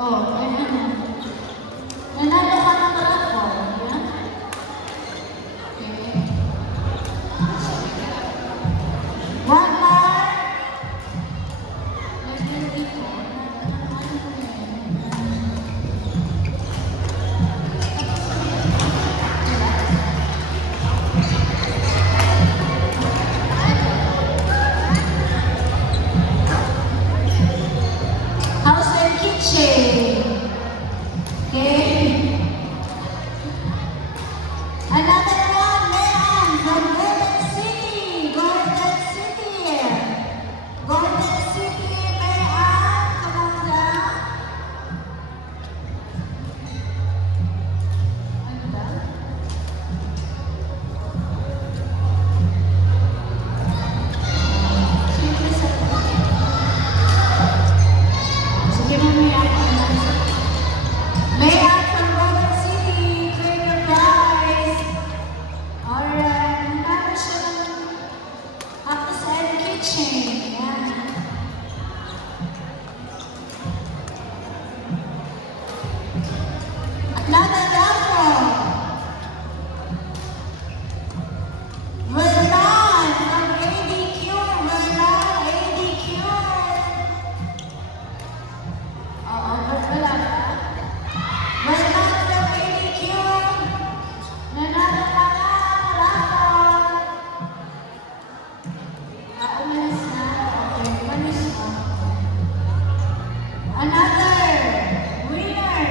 Oh, ayan. Nanalo ka ng raffle. Ayan. Okay. One more. Lagyan dito. House and kitchen. Okay. Another one, Leon from Golden City. Golden City. Golden City, Leon. Come on down. Ano daw? Siyempre sa... Sige, mamaya ako. Leon from Golden City. Claim your prize. Alright. Nanalo siya ng House and Kitchen. Yan. Another raffle. Vernon from ADQ. Vernon, ADQ. Oo, ba't wala ka? Vernon from ADQ. Nanalo ka ng raffle. Umalis na. Okay, umalis mo. Another winner.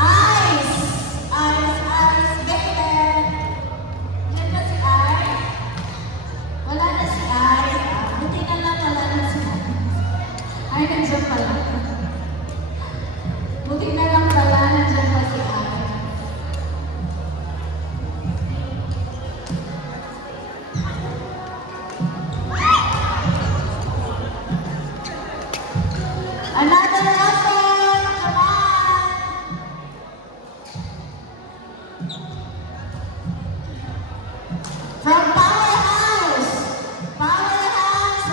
Ice, baby. Diyan ba si Ice? Wala na si Ice. Buti na lang wala na si Ice. Ay, nandiyan pala. Buti na lang pala, nandiyan pa si Ice. Another raffle. Come on. From Powerhouse. Powerhouse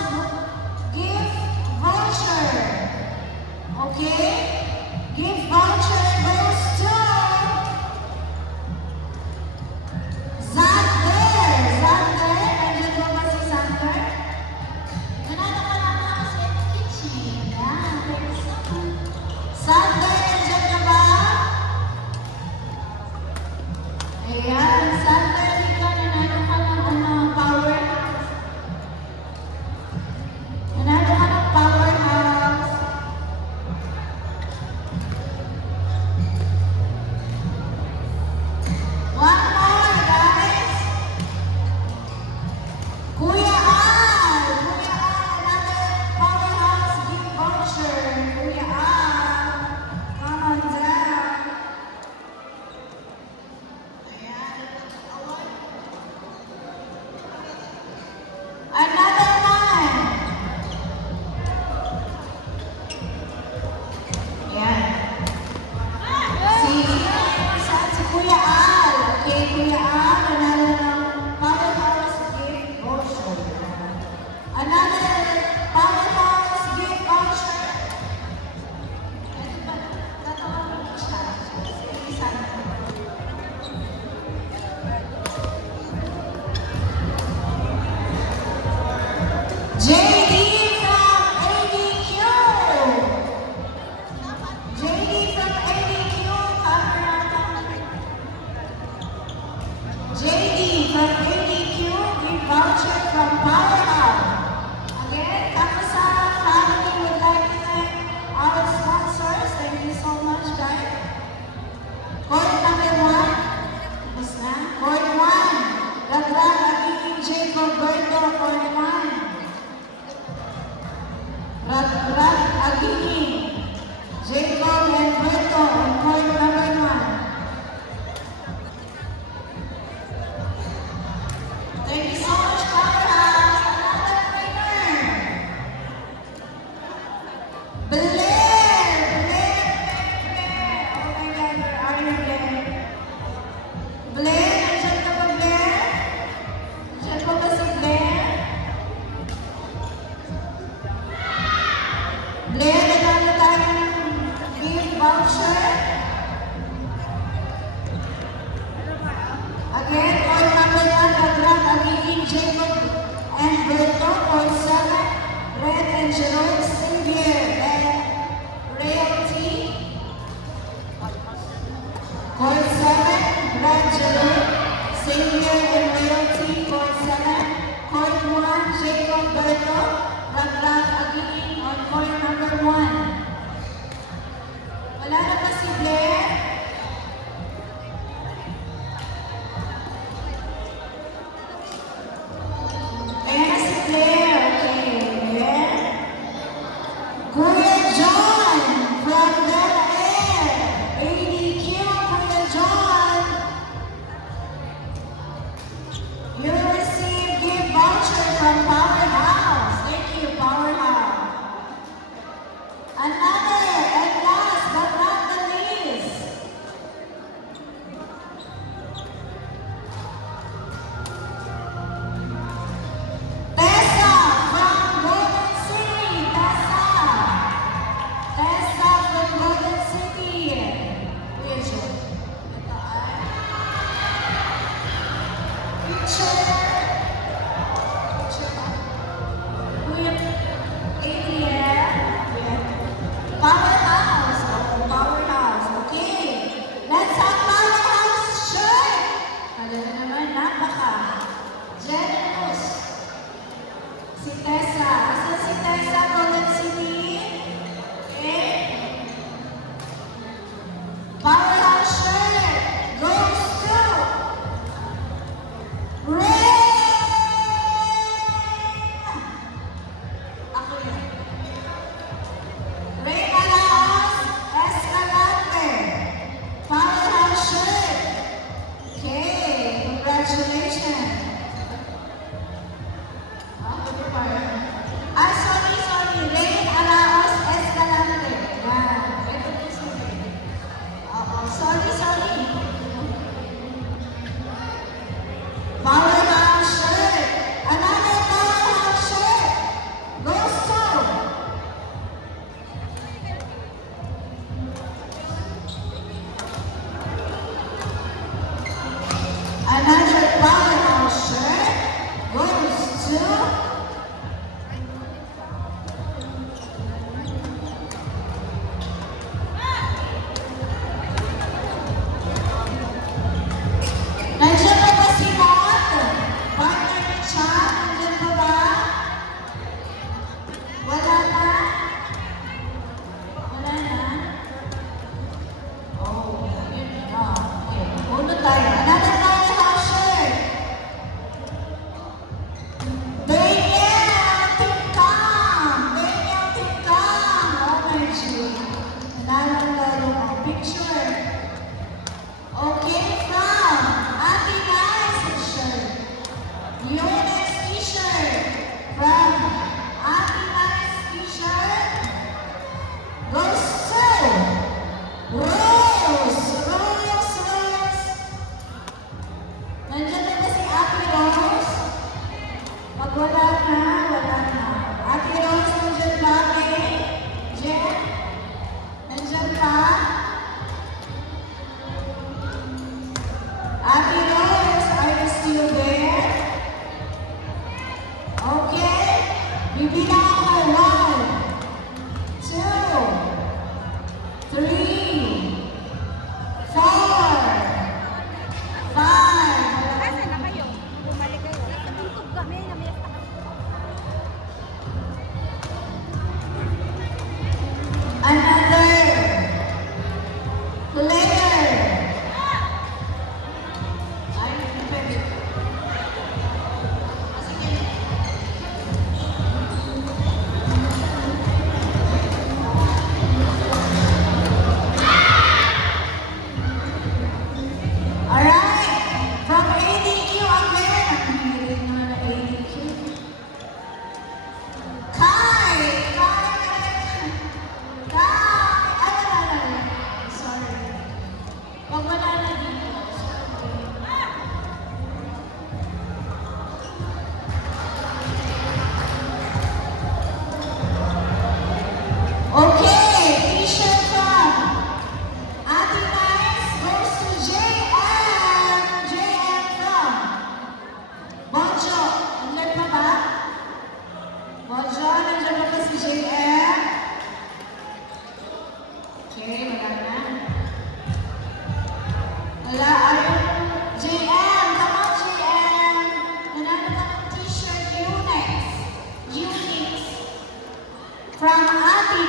gift voucher. Okay? Gift voucher goes to Zander. Zander. Nandiyan ba ba si Zander? Nanalo ka ng House and Kitchen. Yan. Thank you so much. Zander, nandiyan ka ba? Ayan. Zander, ikaw nanalo ka ng Powerhouse. Nanalo ka ng Powerhouse. One more, guys. Kuya Al. Kuya Al, another Powerhouse gift voucher. Kuya Al. Come on down. Ayan. Another one. Ayan. Si Kuya Al. Okay, Kuya Al, nanalo ng Powerhouse gift voucher. Another Powerhouse gift voucher. Ito ba? Tatawagin ko siya. Isa na. JD from ADQ. JD from ADQ. JD from ADQ. Gift voucher from Powerhouse. Again, Kapasa family would like to thank our sponsors. Thank you so much, guys. Court number 1. Tapos na. Court 1. Ragdag Agiging Jacob Berto, Court 1. Ragdag Agiging Jacob and Berto on court number 1. Thank you so much, Powerhouse. Another winner. Blair. Oh my God, where are you, Blair? Blair, nandiyan ka ba, Blair? Nandiyan pa ba si Blair? Blair, nanalo tayo and Jerome Xavier and Realty. Court 7, Brad Jerome Xavier and Realty. Court 7. Court 1, Jacob Berto, Raglag Aguiling on court number 1. Wala na ba si Blair? Ayan na si Blair. Okay, Blair. Kuya John from Del Air. ADQ, Kuya John. You receive gift voucher from Powerhouse. Thank you, Powerhouse.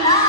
na